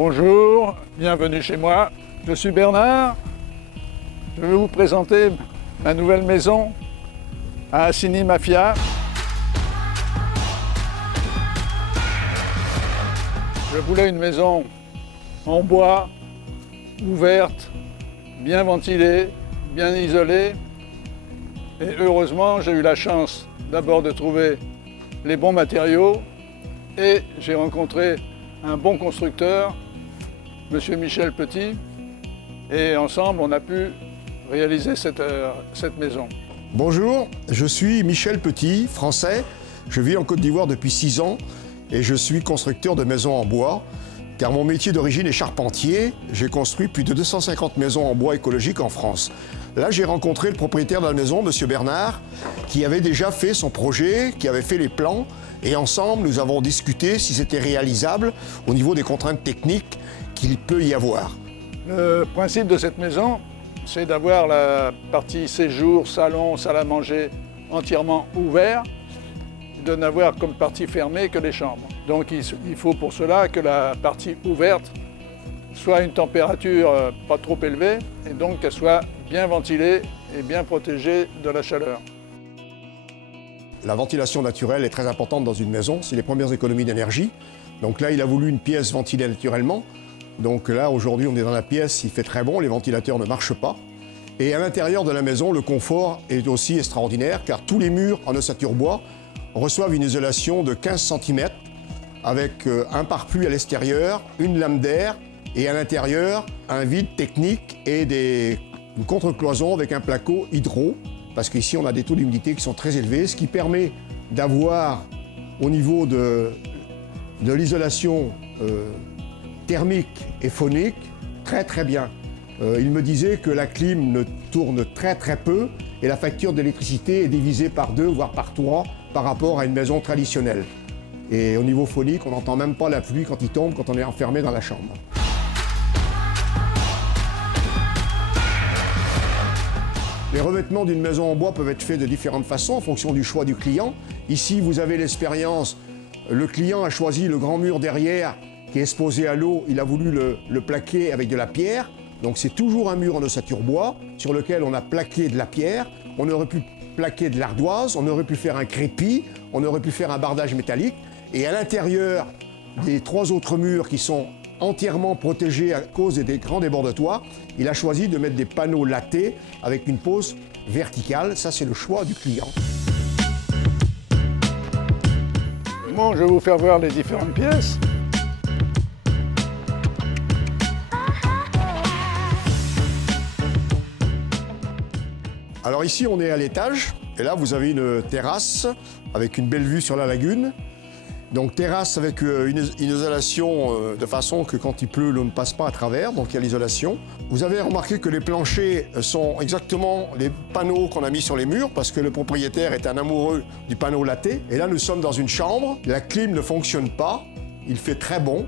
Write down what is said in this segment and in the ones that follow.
Bonjour, bienvenue chez moi. Je suis Bernard. Je vais vous présenter ma nouvelle maison à Assigny Mafia. Je voulais une maison en bois, ouverte, bien ventilée, bien isolée. Et heureusement, j'ai eu la chance d'abord de trouver les bons matériaux et j'ai rencontré un bon constructeur, Monsieur Michel Petit, et ensemble on a pu réaliser cette maison. Bonjour, je suis Michel Petit, français. Je vis en Côte d'Ivoire depuis 6 ans et je suis constructeur de maisons en bois, car mon métier d'origine est charpentier. J'ai construit plus de 250 maisons en bois écologique en France. Là, j'ai rencontré le propriétaire de la maison, Monsieur Bernard, qui avait déjà fait son projet, qui avait fait les plans, et ensemble, nous avons discuté si c'était réalisable au niveau des contraintes techniques qu'il peut y avoir. Le principe de cette maison, c'est d'avoir la partie séjour, salon, salle à manger entièrement ouvert, de n'avoir comme partie fermée que les chambres. Donc il faut pour cela que la partie ouverte soit à une température pas trop élevée et donc qu'elle soit bien ventilée et bien protégée de la chaleur. La ventilation naturelle est très importante dans une maison, c'est les premières économies d'énergie. Donc là, il a voulu une pièce ventilée naturellement. Donc là, aujourd'hui, on est dans la pièce, il fait très bon, les ventilateurs ne marchent pas. Et à l'intérieur de la maison, le confort est aussi extraordinaire, car tous les murs en ossature bois reçoivent une isolation de 15 cm, avec un pare-pluie à l'extérieur, une lame d'air, et à l'intérieur, un vide technique et une contre-cloison avec un placo hydro, parce qu'ici, on a des taux d'humidité qui sont très élevés, ce qui permet d'avoir, au niveau de l'isolation thermique et phonique, très bien. Il me disait que la clim ne tourne très peu et la facture d'électricité est divisée par 2, voire par 3, par rapport à une maison traditionnelle. Et au niveau phonique, on n'entend même pas la pluie quand il tombe, quand on est enfermé dans la chambre. Les revêtements d'une maison en bois peuvent être faits de différentes façons en fonction du choix du client. Ici, vous avez l'expérience. Le client a choisi le grand mur derrière qui est exposé à l'eau. Il a voulu le plaquer avec de la pierre. Donc c'est toujours un mur en ossature bois sur lequel on a plaqué de la pierre. On aurait pu plaquer de l'ardoise, on aurait pu faire un crépi, on aurait pu faire un bardage métallique. Et à l'intérieur des 3 autres murs qui sont entièrement protégés à cause des grands débordetoires, il a choisi de mettre des panneaux lattés avec une pose verticale. Ça, c'est le choix du client. Bon, je vais vous faire voir les différentes pièces. Alors ici, on est à l'étage, et là, vous avez une terrasse avec une belle vue sur la lagune. Donc terrasse avec une isolation de façon que quand il pleut, l'eau ne passe pas à travers, donc il y a l'isolation. Vous avez remarqué que les planchers sont exactement les panneaux qu'on a mis sur les murs, parce que le propriétaire est un amoureux du panneau latté. Et là, nous sommes dans une chambre, la clim ne fonctionne pas, il fait très bon.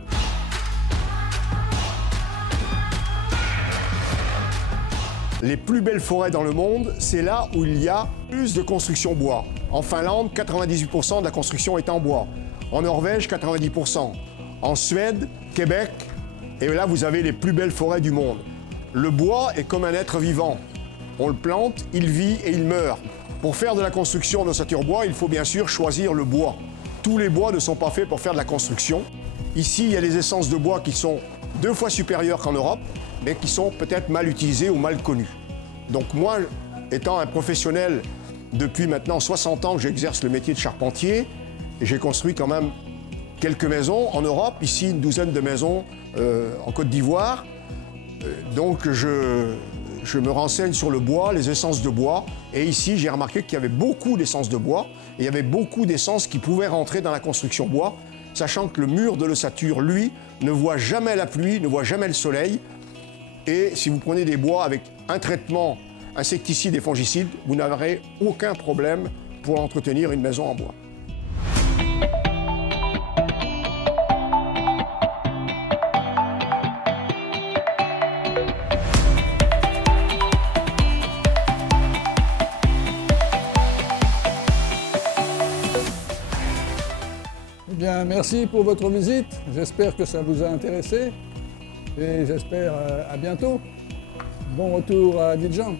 Les plus belles forêts dans le monde, c'est là où il y a plus de construction bois. En Finlande, 98% de la construction est en bois. En Norvège, 90%. En Suède, Québec, et là, vous avez les plus belles forêts du monde. Le bois est comme un être vivant. On le plante, il vit et il meurt. Pour faire de la construction en ossature bois, il faut bien sûr choisir le bois. Tous les bois ne sont pas faits pour faire de la construction. Ici, il y a des essences de bois qui sont 2 fois supérieures qu'en Europe, mais qui sont peut-être mal utilisées ou mal connues. Donc moi, étant un professionnel depuis maintenant 60 ans que j'exerce le métier de charpentier, j'ai construit quand même quelques maisons en Europe, ici une douzaine de maisons en Côte d'Ivoire. Donc je me renseigne sur le bois, les essences de bois, et ici j'ai remarqué qu'il y avait beaucoup d'essences de bois, et il y avait beaucoup d'essences qui pouvaient rentrer dans la construction bois, sachant que le mur de l'ossature, lui, ne voit jamais la pluie, ne voit jamais le soleil. Et si vous prenez des bois avec un traitement insecticide et fongicide, vous n'aurez aucun problème pour entretenir une maison en bois. Eh bien, merci pour votre visite. J'espère que ça vous a intéressé. et j'espère à bientôt. Bon retour à Abidjan.